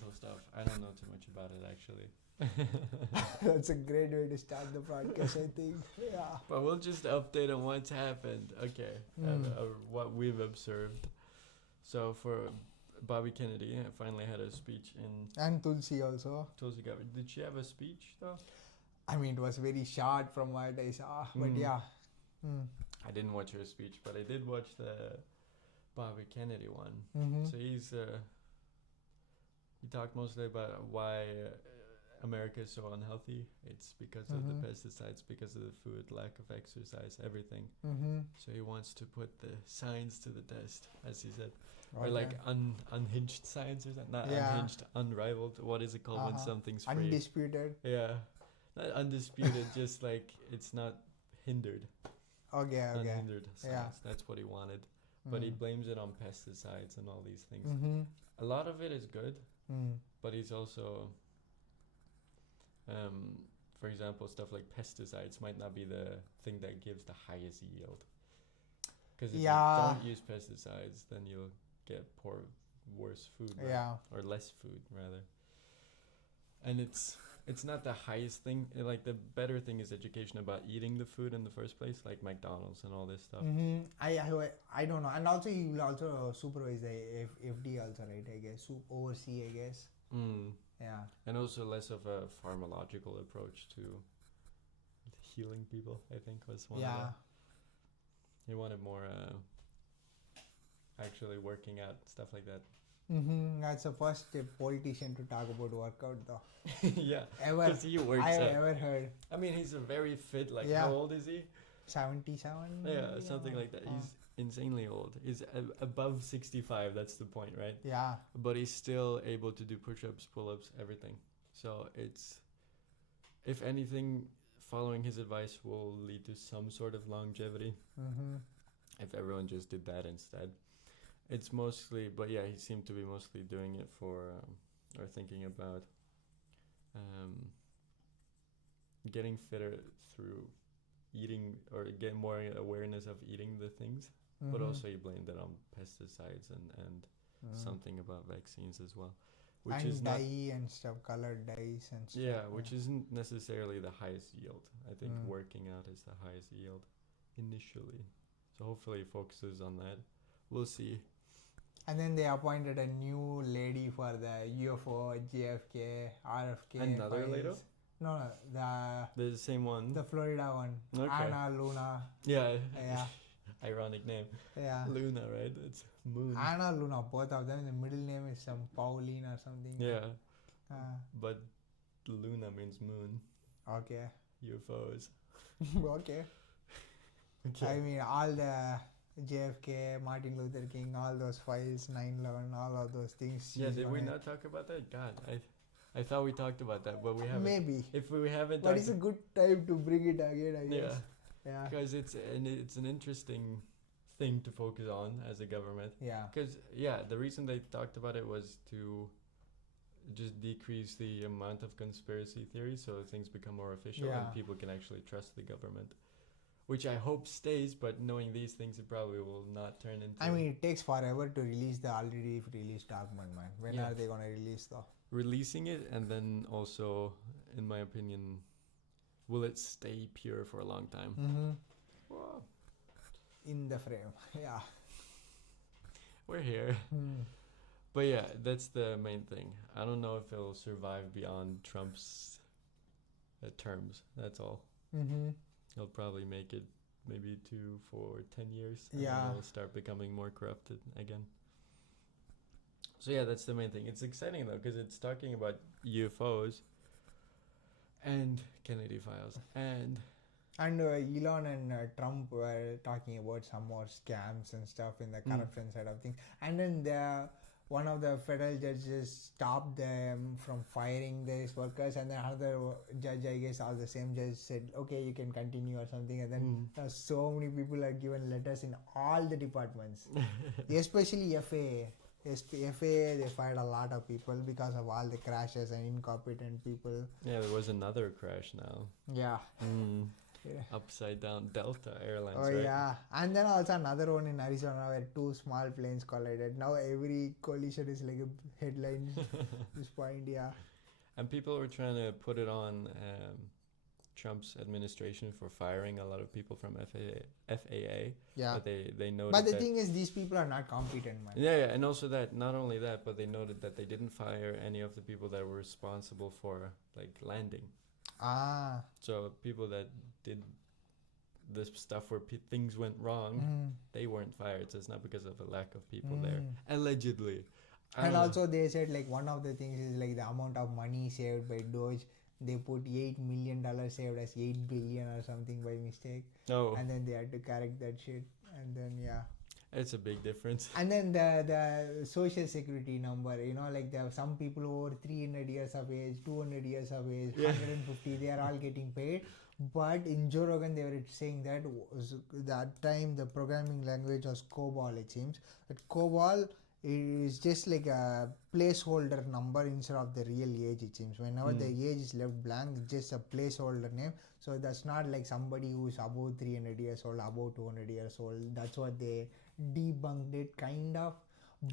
environmental stuff. I don't know too much about it actually. That's a great way to start the podcast, I think. Yeah. But we'll just update on what's happened. Okay. What we've observed. So for Bobby Kennedy, I finally had a speech in. And Tulsi also. Tulsi Gabbard. Did she have a speech though? I mean, it was very short from what I saw, but yeah. I didn't watch her speech, but I did watch the Bobby Kennedy one. So he talked mostly about why America is so unhealthy. It's because of the pesticides, because of the food, lack of exercise, everything. So he wants to put the science to the test, as he said. Okay. Or like unhinged science or something. Not unhinged, unrivaled. What is it called when something's free? Undisputed. Yeah. Not undisputed, just like it's not hindered. Okay. Unhindered science. That's what he wanted. But he blames it on pesticides and all these things. A lot of it is good, but he's also, for example, stuff like pesticides might not be the thing that gives the highest yield. Because if you don't use pesticides, then you'll get worse food, right? Or less food, rather. And it's not the highest thing. Like the better thing is education about eating the food in the first place, like McDonald's and all this stuff. I don't know. And also he will also supervise the FDA also, right? I guess oversee, I guess. Yeah. And also less of a pharmacological approach to healing people, I think was one of the. He wanted more actually working out, stuff like that. That's the first politician to talk about workout though. Yeah, because he works I've ever heard. I mean, he's a very fit, like how old is he? 77? Yeah, something like that. He's insanely old. He's above 65, that's the point, right? Yeah. But he's still able to do push-ups, pull-ups, everything. So it's, if anything, following his advice will lead to some sort of longevity. If everyone just did that instead. It's mostly, but yeah, he seemed to be mostly doing it for, or thinking about getting fitter through eating, or get more awareness of eating the things. But also he blamed it on pesticides and something about vaccines as well. Which and is dye and stuff, colored dyes and stuff. Yeah, which isn't necessarily the highest yield. I think working out is the highest yield initially. So hopefully he focuses on that. We'll see. And then they appointed a new lady for the UFO, JFK, RFK. Another lady? No, the same one. The Florida one. Okay. Anna Luna. Yeah. Ironic name. Yeah. Luna, right? It's Moon. Anna Luna, both of them. The middle name is some Pauline or something. Yeah. But Luna means moon. Okay. UFOs. Okay. I mean, all the JFK, Martin Luther King, all those files, 9/11, all of those things. Yeah, did we not talk about that? God, I thought we talked about that, but we haven't. Maybe. If we haven't. But it's a good time to bring it again, I guess. Yeah. Because it's an interesting thing to focus on as a government. Yeah. Because the reason they talked about it was to just decrease the amount of conspiracy theories, so things become more official and people can actually trust the government. Which I hope stays, but knowing these things, it probably will not turn into. I mean, it takes forever to release the already released document, man. When are they gonna release though? Releasing it, and then also, in my opinion, will it stay pure for a long time? Whoa. In the frame, yeah. We're here. But yeah, that's the main thing. I don't know if it'll survive beyond Trump's terms. That's all. He'll probably make it maybe 2 for 10 years. And then it'll start becoming more corrupted again. So yeah, that's the main thing. It's exciting though, because it's talking about UFOs and Kennedy files and Elon and Trump were talking about some more scams and stuff in the corruption side of things. And then one of the federal judges stopped them from firing these workers, and then another judge, I guess, all the same judge said, okay, you can continue or something. And then so many people are given letters in all the departments, especially FAA. FAA, they fired a lot of people because of all the crashes and incompetent people. Yeah, there was another crash now. Yeah. upside down Delta Airlines, Oh right? yeah, and then also another one in Arizona where two small planes collided. Now every collision is like a headline. This point, yeah. And people were trying to put it on Trump's administration for firing a lot of people from FAA. Yeah. But they noted But the that, thing is, these people are not competent, man. yeah, and also that, not only that, but they noted that they didn't fire any of the people that were responsible for like landing. Ah. So people that did this stuff where things went wrong, they weren't fired. So it's not because of a lack of people there, allegedly. And also they said like one of the things is like the amount of money saved by DOGE. They put $8 million saved as 8 billion or something by mistake. Oh. And then they had to correct that shit. And then yeah. It's a big difference. And then the social security number, you know, like there are some people over 300 years of age, 200 years of age, 150, they are all getting paid. But in Joe Rogan, they were saying that that time the programming language was COBOL, it seems. But COBOL is just like a placeholder number instead of the real age, it seems. Whenever the age is left blank, it's just a placeholder name. So that's not like somebody who's above 300 years old, above 200 years old. That's what they debunked it, kind of.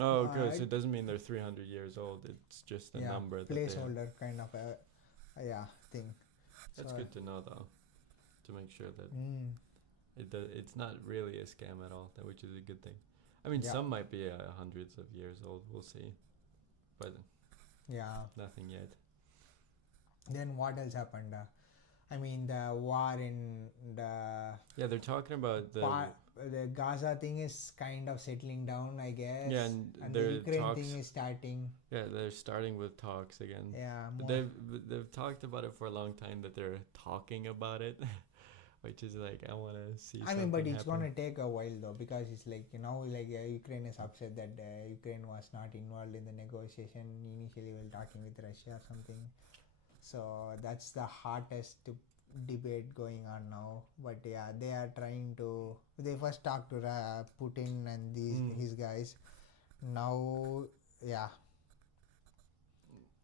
Oh, okay. So it doesn't mean they're 300 years old. It's just a number. Placeholder kind of a thing. That's so, good to know, though, to make sure that it's not really a scam at all, which is a good thing. I mean, some might be hundreds of years old. We'll see, but nothing yet. Then what else happened? I mean, the war in the they're talking about the Gaza thing is kind of settling down, I guess. Yeah, and the Ukraine thing is starting. Yeah, they're starting with talks again. Yeah, but they've talked about it for a long time, that they're talking about it, which is like, I want to see. I mean, but it's gonna take a while though, because it's like, you know, like Ukraine is upset that Ukraine was not involved in the negotiation initially while talking with Russia or something. So that's the hottest debate going on now. But yeah, they are trying to. They first talked to Putin and his guys. Now, yeah.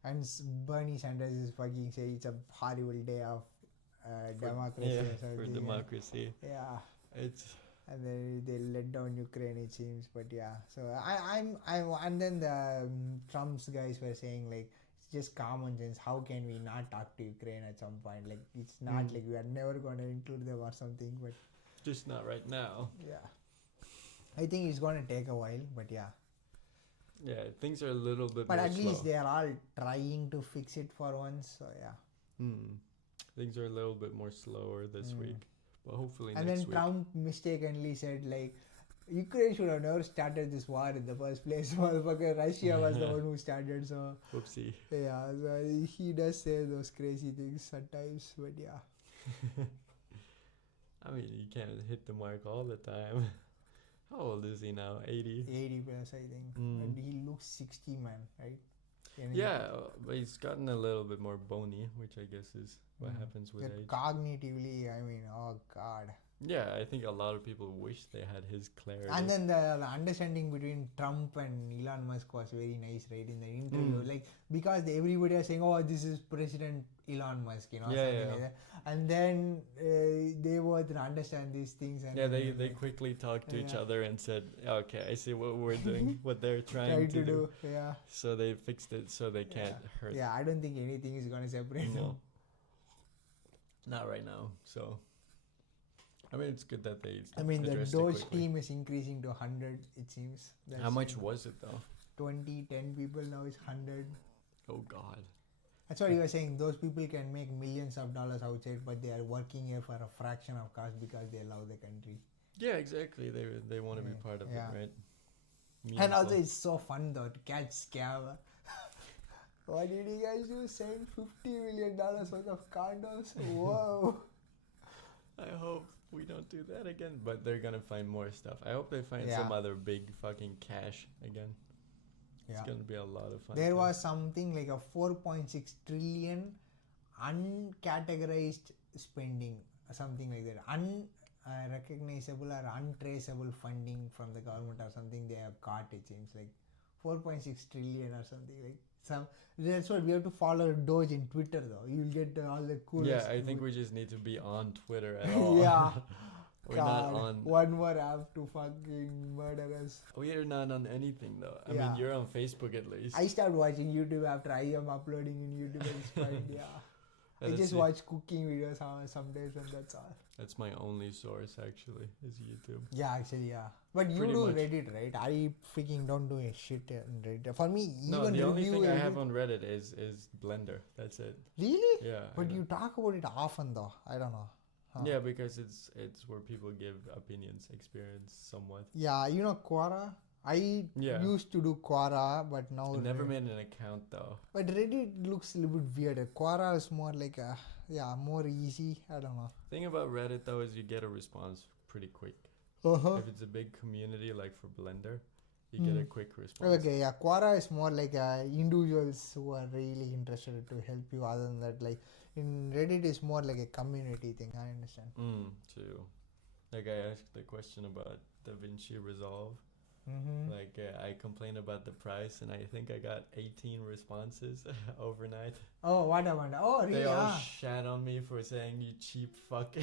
And Bernie Sanders is fucking saying it's a horrible day of democracy or something. For democracy. Yeah. It's. And then they let down Ukraine, it seems. But yeah, so I'm and then the Trump's guys were saying like, just common sense. How can we not talk to Ukraine at some point? Like, it's not like we are never going to include them or something, but just not right now. Yeah, I think it's going to take a while, but yeah. Yeah, things are a little bit. But more at slow. least they are all trying to fix it for once. So yeah. Things are a little bit more slower this week, but hopefully and next then week. Trump mistakenly said like, Ukraine should have never started this war in the first place. Motherfucker, Russia was the one who started, so... Whoopsie. Yeah, so he does say those crazy things sometimes, but yeah. I mean, you can't hit the mark all the time. How old is he now? 80? 80 plus, I think. And he looks 60, man, right? Yeah, but he's gotten a little bit more bony, which I guess is what happens with age. Cognitively, I mean, oh God. Yeah, I think a lot of people wish they had his clarity. And then the understanding between Trump and Elon Musk was very nice, right, in the interview. Like, because everybody was saying, oh, this is President Elon Musk, you know, something like that. And then they both understand these things. And they quickly talked to each other and said, okay, I see what we're doing, what they're trying to do. Yeah. So they fixed it so they can't hurt. Yeah, I don't think anything is going to separate them. Not right now, so... I mean, it's good that they. I mean, the DOGE team is increasing to 100, it seems. How much was it, though? 10 people, now it's 100. Oh, God. That's what you were saying. Those people can make millions of dollars outside, but they are working here for a fraction of cost because they love the country. Yeah, exactly. They want to be part of it, right? Meaningful. And also, it's so fun, though, to catch scam. What did you guys do? Send $50 million worth of condoms? Whoa. I hope we don't do that again, but they're gonna find more stuff. I hope they find some other big fucking cash again. It's gonna be a lot of fun. There was something like a 4.6 trillion uncategorized spending, something like that. Unrecognizable or untraceable funding from the government or something they have caught, it seems like 4.6 trillion or something, like That's what we have to follow DOGE in Twitter though. You'll get all the coolest. Yeah, I think we just need to be on Twitter at all. Yeah. We're God, not on. one more app to fucking murder us. We are not on anything though. I Yeah. mean, you're on Facebook at least. I start watching YouTube after I am uploading in YouTube. It's fine. Yeah. I Let's just see. watch cooking videos some days and that's all. That's my only source actually, is YouTube. Yeah, actually, yeah. But you Pretty do much. Reddit, right? I freaking don't do a shit on Reddit. For me, No, even the only review thing I every- have on Reddit is Blender. That's it. Really? Yeah. I But know. you talk about it often though. I don't know. Huh. Yeah, because it's where people give opinions, experience somewhat. Yeah, you know Quora? I Yeah. used to do Quora, but now I never Reddit- made an account though. But Reddit looks a little bit weird. Quora is more like more easy. I don't know. Thing about Reddit though is you get a response pretty quick. Uh-huh. If it's a big community like for Blender, you get a quick response. Okay, yeah. Quora is more like individuals who are really interested to help you. Other than that, like in Reddit is more like a community thing. I understand. Too. Like I asked the question about DaVinci Resolve. Mm-hmm. Like I complained about the price, and I think I got 18 responses overnight. Oh, what happened? Oh, really? They all Ah. shat on me for saying you cheap fuck.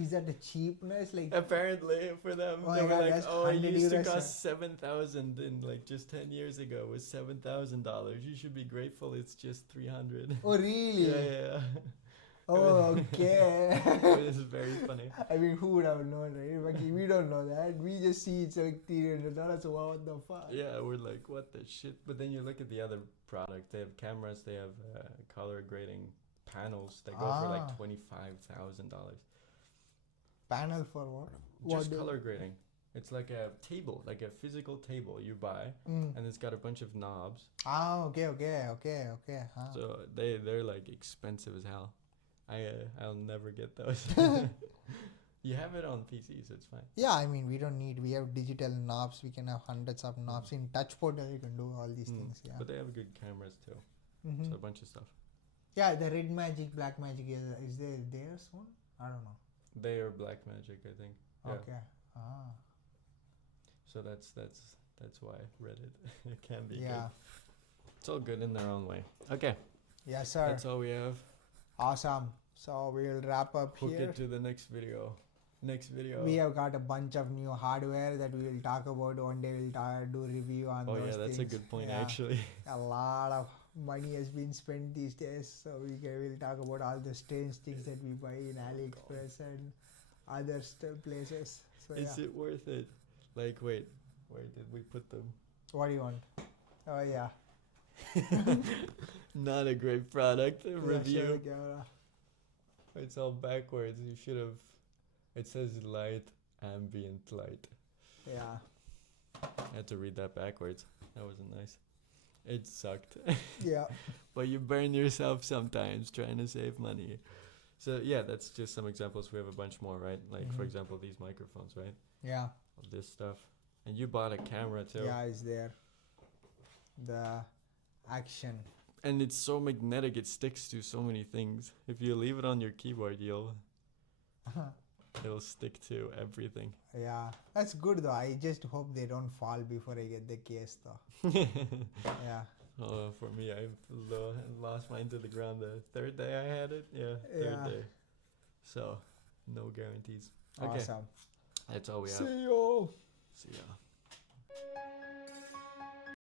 Is that the cheapness? Like, Apparently for them, Oh they my were God, like, that's "Oh, it 100 used to euros, cost 7,000, and like just 10 years ago it was $7,000. You should be grateful it's just 300." oh, really? Yeah. Oh, okay. It was very funny. I mean, who would have known, right? But we don't know that. We just see it's like $300. So what the fuck? Yeah, we're like, what the shit? But then you look at the other product. They have cameras. They have color grading panels that go for like Ah. $25,000. Panel for what? Just What color grading. It's like a table, like a physical table you buy, and it's got a bunch of knobs. Ah, okay. Huh. So they're like expensive as hell. I'll never get those. You have it on PC, so it's fine. Yeah, I mean, we have digital knobs. We can have hundreds of knobs. In touchpad, you can do all these things. Yeah. But they have good cameras too. Mhm. So a bunch of stuff. Yeah, the red magic, black magic is there theirs one? I don't know. They are Black Magic, I think. Yeah. Okay. Ah. So that's why Reddit it can be Yeah. good. It's all good in their own way. Okay, Yes, sir. that's all we have. Awesome. So we'll wrap up Hook here. it to the next video. We have got a bunch of new hardware that we will talk about. One day we'll do review on Oh those yeah, that's things. a good point Yeah. actually. A lot of money has been spent these days, so we'll talk about all the strange things that we buy in AliExpress and other places. So Is yeah. it worth it? Like, wait, where did we put them? What do you want? Oh yeah. Not a great product review. Sure, camera. It's all backwards. You should have. It says light, ambient light. Yeah. I had to read that backwards. That wasn't nice. It sucked. Yeah. But you burn yourself sometimes trying to save money. So yeah, that's just some examples. We have a bunch more, right? Like for Mhm. example, these microphones, right? Yeah. All this stuff. And you bought a camera too. Yeah, it's there. The action. And it's so magnetic, it sticks to so many things. If you leave it on your keyboard, it'll stick to everything. Yeah, that's good though. I just hope they don't fall before I get the case though. Yeah. For me, I lost mine to the ground the third day I had it. Yeah, third Yeah. day. So, no guarantees. Okay, Awesome. that's all we have. See you. See ya.